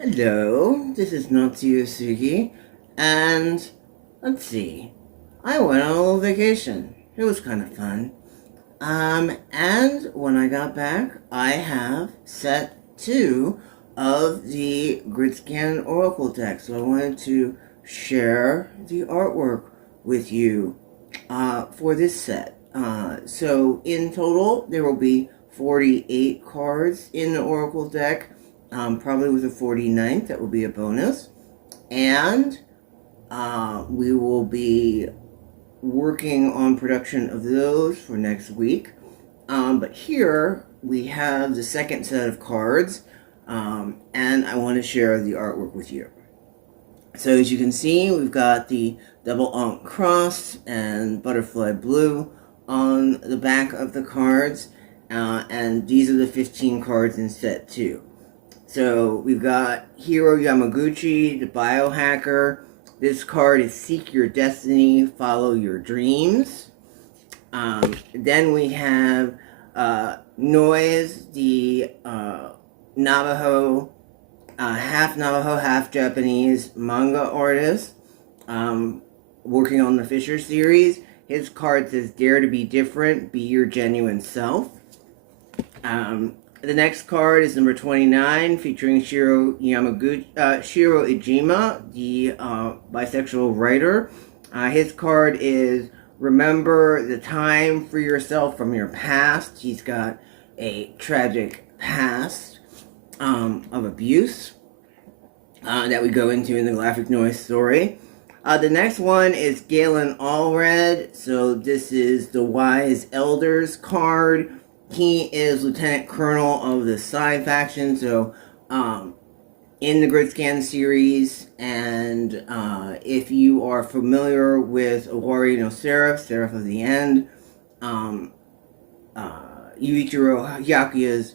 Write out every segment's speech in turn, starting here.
Hello, this is Natsuyosugi, and let's see, I went on a little vacation. It was kind of fun. And when I got back, I have set 2 of the grydscaen Oracle deck, so I wanted to share the artwork with you for this set. So in total, there will be 48 cards in the Oracle deck, probably with a 49th, that will be a bonus. And we will be working on production of those for next week. But here we have the second set of cards, and I want to share the artwork with you. So as you can see, we've got the double Ankh cross and butterfly blue on the back of the cards, and these are the 15 cards in set 2. So we've got Hiro Yamaguchi, the biohacker. This card is Seek Your Destiny, Follow Your Dreams. Then we have Noise, the Navajo, half Navajo, half Japanese manga artist, working on the Fisher series. His card says, Dare to be different, be your genuine self. The next card is number 29, featuring Shiro Ijima, the bisexual writer. His card is Remember the Time for Yourself from Your Past. He's got a tragic past of abuse that we go into in the graphic noise story. The next one is Galen Allred. So this is the Wise Elders card. He is Lieutenant Colonel of the Psi faction, so in the grydscaen series, and if you are familiar with Owari no Seraph, Seraph of the End, Yuichiro Hyakuya's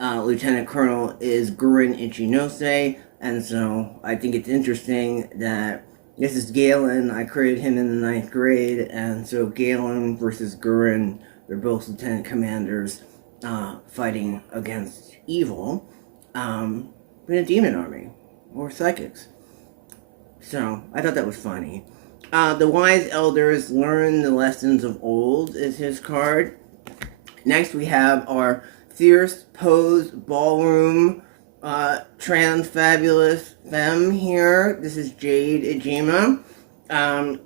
Lieutenant Colonel is Gurin Ichinose, and so I think it's interesting that this is Galen. I created him in the 9th grade, and so Galen versus Gurin, they're both lieutenant commanders fighting against evil in a demon army, or psychics. So, I thought that was funny. The Wise Elders Learn the Lessons of Old is his card. Next we have our Fierce Pose Ballroom Trans Fabulous Femme here. This is Jade Ijima. Her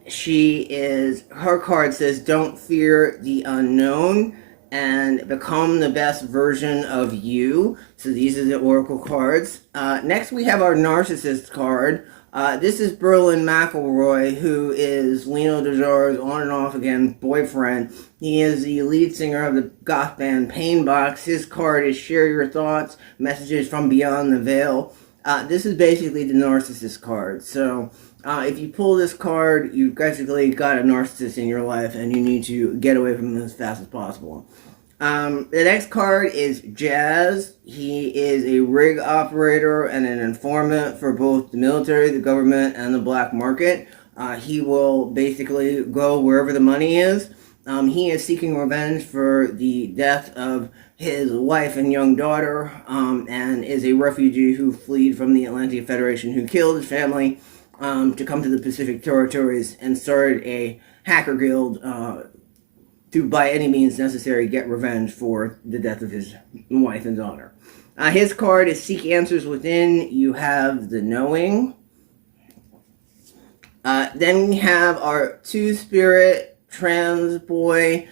card says, Don't fear the unknown and become the best version of you. So these are the Oracle cards. Next we have our Narcissist card. This is Berlin McElroy, who is Lino Dejar's on and off again boyfriend. He is the lead singer of the goth band Painbox. His card is Share Your Thoughts, Messages from Beyond the Veil. This is basically the Narcissist card. So if you pull this card, you've basically got a narcissist in your life and you need to get away from them as fast as possible. The next card is Jazz. He is a rig operator and an informant for both the military, the government, and the black market. He will basically go wherever the money is. He is seeking revenge for the death of his wife and young daughter, and is a refugee who fled from the Atlantic Federation, who killed his family to come to the Pacific Territories and started a hacker guild to, by any means necessary, get revenge for the death of his wife and daughter. His card is Seek Answers Within. You have the Knowing. Then we have our Two-Spirit Trans Boy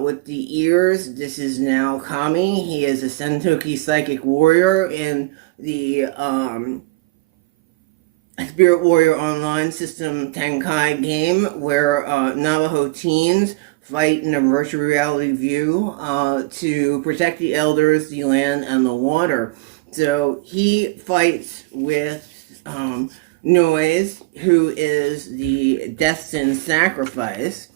with the ears. This is now Kami. He is a Sentoki Psychic Warrior in the Spirit Warrior Online System Tenkai game, where Navajo teens fight in a virtual reality view to protect the elders, the land, and the water. So he fights with Noise, who is the Destined Sacrifice.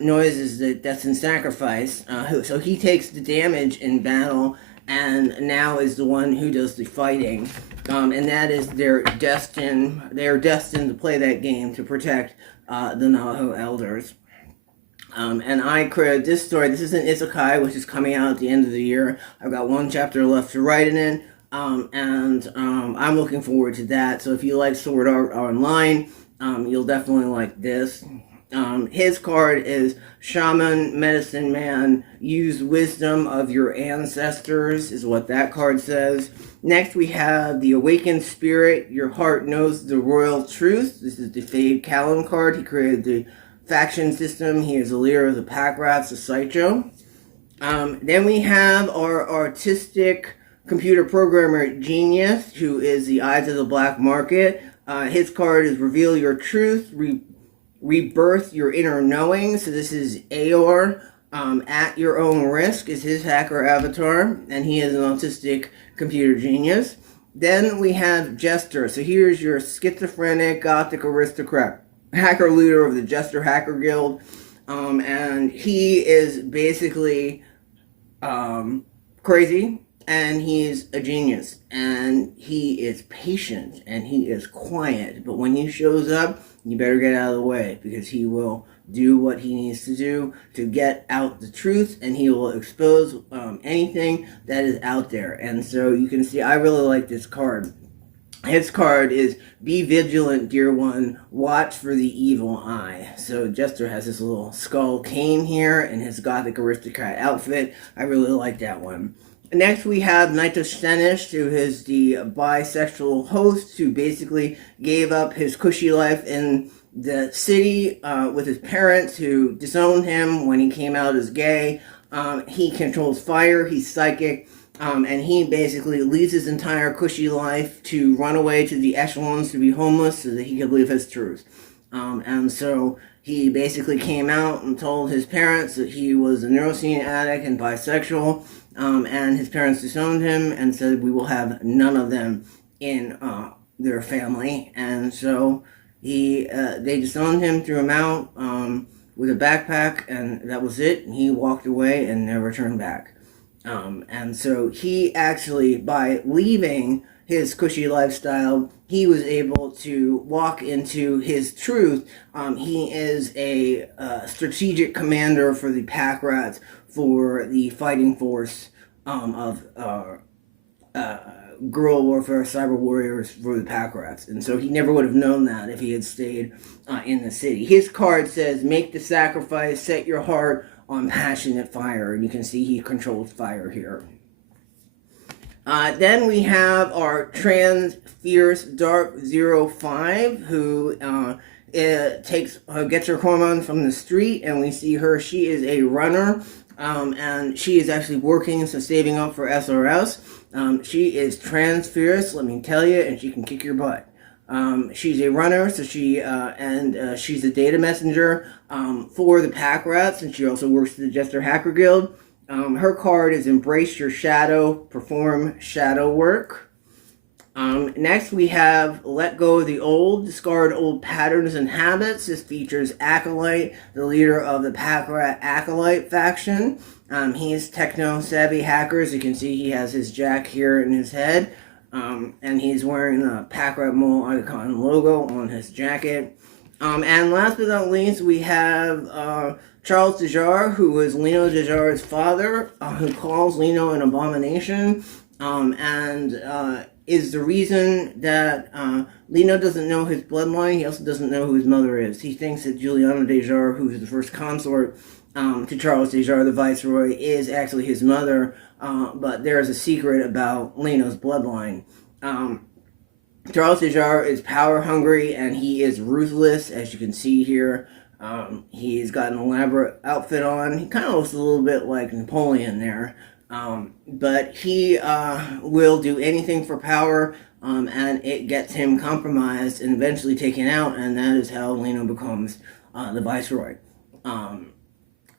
Noise is the Destined Sacrifice, so he takes the damage in battle and now is the one who does the fighting. And that is they're destined to play that game to protect the Navajo elders. And I created this story. This is an isekai, which is coming out at the end of the year. I've got 1 chapter left to write it in. I'm looking forward to that. So if you like sword art online, you'll definitely like this. His card is Shaman, Medicine Man, use wisdom of your ancestors, is what that card says. Next, we have the Awakened Spirit, your heart knows the royal truth. This is the Fade Callum card. He created the faction system. He is the leader of the Pack Rats, the Saicho. Then we have our artistic computer programmer Genius, who is the Eyes of the Black Market. His card is Reveal Your Truth, Rebirth Your Inner Knowing. So this is Aor. At Your Own Risk is his hacker avatar, and he is an autistic computer genius. Then we have Jester. So here's your schizophrenic gothic aristocrat, hacker leader of the Jester Hacker Guild. And he is basically crazy, and he's a genius, and he is patient, and he is quiet. But when he shows up, you better get out of the way, because he will do what he needs to do to get out the truth, and he will expose anything that is out there. And so you can see, I really like this card. His card is Be Vigilant, Dear One, Watch for the Evil Eye. So Jester has this little skull cane here in his Gothic Aristocrat outfit. I really like that one. Next we have Nitro Stennis, who is the bisexual host who basically gave up his cushy life in the city with his parents, who disowned him when he came out as gay. He controls fire, he's psychic. And he basically leaves his entire cushy life to run away to the echelons to be homeless so that he could live his truth. And so he basically came out and told his parents that he was a neuroscience addict and bisexual. And his parents disowned him and said, we will have none of them in their family. And so they disowned him, threw him out with a backpack, and that was it. And he walked away and never turned back. And so he actually, by leaving his cushy lifestyle, he was able to walk into his truth. He is a strategic commander for the Pack Rats, for the fighting force of guerrilla warfare, cyber warriors for the Pack Rats. And so he never would have known that if he had stayed in the city. His card says, make the sacrifice, set your heart on passionate fire, and you can see he controls fire here. Then we have our trans fierce dark 05, who gets her hormones from the street, and we see her. She is a runner, and she is actually working, so saving up for SRS. She is trans fierce, let me tell you, and she can kick your butt. She's a runner, so she's a data messenger for the Pack Rats, and she also works for the Jester Hacker Guild. Her card is Embrace Your Shadow, Perform Shadow Work. Next we have Let Go of the Old, Discard Old Patterns and Habits. This features Acolyte, the leader of the Pack Rat Acolyte faction. He's techno-savvy hacker. As you can see, he has his jack here in his head. And he's wearing a Pack Rat Mole icon logo on his jacket. And last but not least, we have Charles Dejar, who is Lino Dejar's father, who calls Lino an abomination, and is the reason that Lino doesn't know his bloodline. He also doesn't know who his mother is. He thinks that Juliana Dejar, who is the first consort to Charles Dejar, the Viceroy, is actually his mother, but there is a secret about Lino's bloodline. Charles Dejar is power hungry, and he is ruthless, as you can see here. He's got an elaborate outfit on. He kind of looks a little bit like Napoleon there. But he will do anything for power, and it gets him compromised and eventually taken out, and that is how Lino becomes the Viceroy.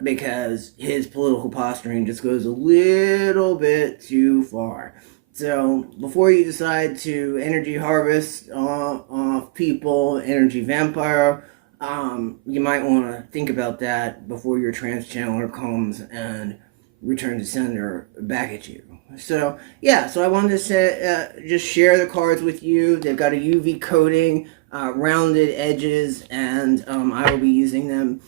Because his political posturing just goes a little bit too far. So before you decide to energy harvest off people, energy vampire, you might want to think about that before your trans channeler comes and returns the sender back at you. So yeah, so I wanted to say, just share the cards with you. They've got a UV coating, rounded edges, and I will be using them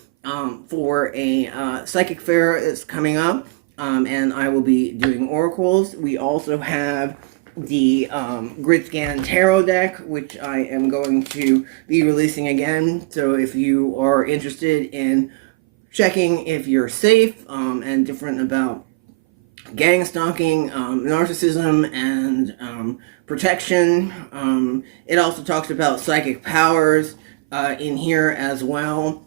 for a psychic fair that's coming up, and I will be doing oracles. We also have the grydscaen tarot deck, which I am going to be releasing again. So if you are interested in checking if you're safe and different about gang stalking, narcissism, and protection. It also talks about psychic powers in here as well.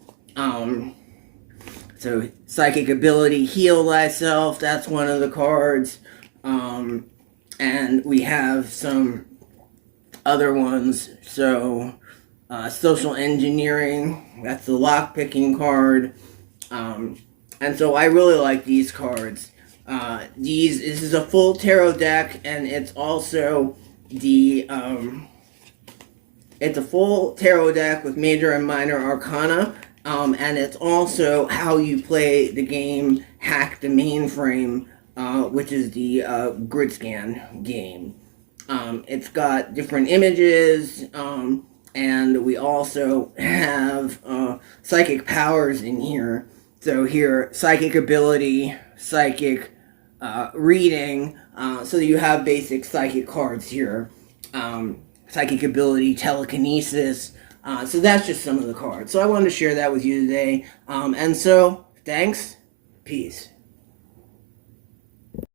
So psychic ability, heal thyself, that's one of the cards. And we have some other ones. So social engineering, that's the lock-picking card. And so I really like these cards. This is a full tarot deck, and it's also it's a full tarot deck with major and minor arcana, and it's also how you play the game Hack the Mainframe, which is the grydscaen game. It's got different images, and we also have psychic powers in here. So here, psychic ability, psychic reading, so you have basic psychic cards here. Psychic ability, telekinesis, so that's just some of the cards. So I wanted to share that with you today. And so, thanks, peace.